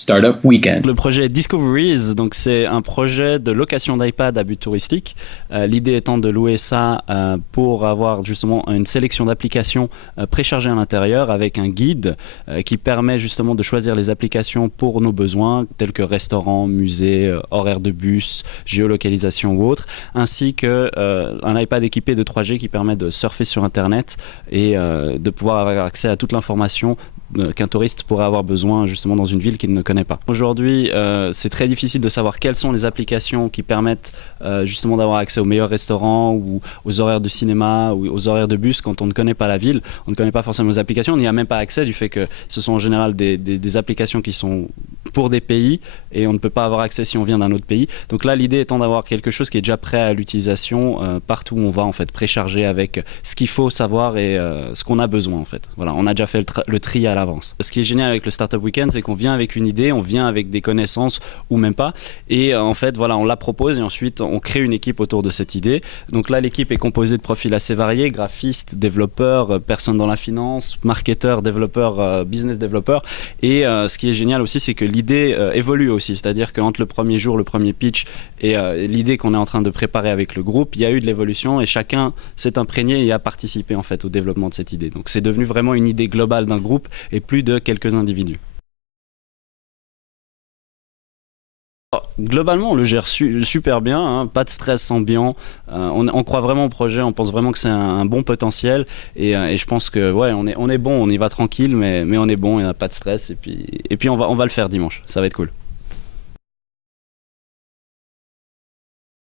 Startup Weekend. Le projet Discoveries, donc c'est un projet de location d'iPad à but touristique. L'idée étant de louer ça pour avoir justement une sélection d'applications préchargées à l'intérieur avec un guide qui permet justement de choisir les applications pour nos besoins tels que restaurants, musées, horaires de bus, géolocalisation ou autre, ainsi qu'un iPad équipé de 3G qui permet de surfer sur Internet et de pouvoir avoir accès à toute l'information qu'un touriste pourrait avoir besoin justement dans une ville qu'il ne connaît pas. Aujourd'hui, c'est très difficile de savoir quelles sont les applications qui permettent justement d'avoir accès aux meilleurs restaurants ou aux horaires de cinéma ou aux horaires de bus quand on ne connaît pas la ville. On ne connaît pas forcément les applications, on n'y a même pas accès du fait que ce sont en général des applications qui sont pour des pays et on ne peut pas avoir accès si on vient d'un autre pays. Donc là, l'idée étant d'avoir quelque chose qui est déjà prêt à l'utilisation partout où on va en fait, préchargé avec ce qu'il faut savoir et ce qu'on a besoin en fait. Voilà, on a déjà fait le tri à l'avance. Ce qui est génial avec le Startup Weekend, c'est qu'on vient avec une idée, on vient avec des connaissances ou même pas et en fait voilà, on la propose et ensuite on crée une équipe autour de cette idée. Donc là, l'équipe est composée de profils assez variés, graphistes, développeurs, personnes dans la finance, marketeurs, développeurs, business développeurs et ce qui est génial aussi, c'est que l'idée évolue aussi, c'est-à-dire qu'entre le premier jour, le premier pitch et l'idée qu'on est en train de préparer avec le groupe, il y a eu de l'évolution et chacun s'est imprégné et a participé en fait au développement de cette idée. Donc c'est devenu vraiment une idée globale d'un groupe et plus de quelques individus. Globalement, on le gère super bien, hein, pas de stress ambiant, on croit vraiment au projet, on pense vraiment que c'est un bon potentiel et je pense que ouais, on est bon, on y va tranquille mais on est bon, il n'y a pas de stress et puis on va le faire dimanche, ça va être cool.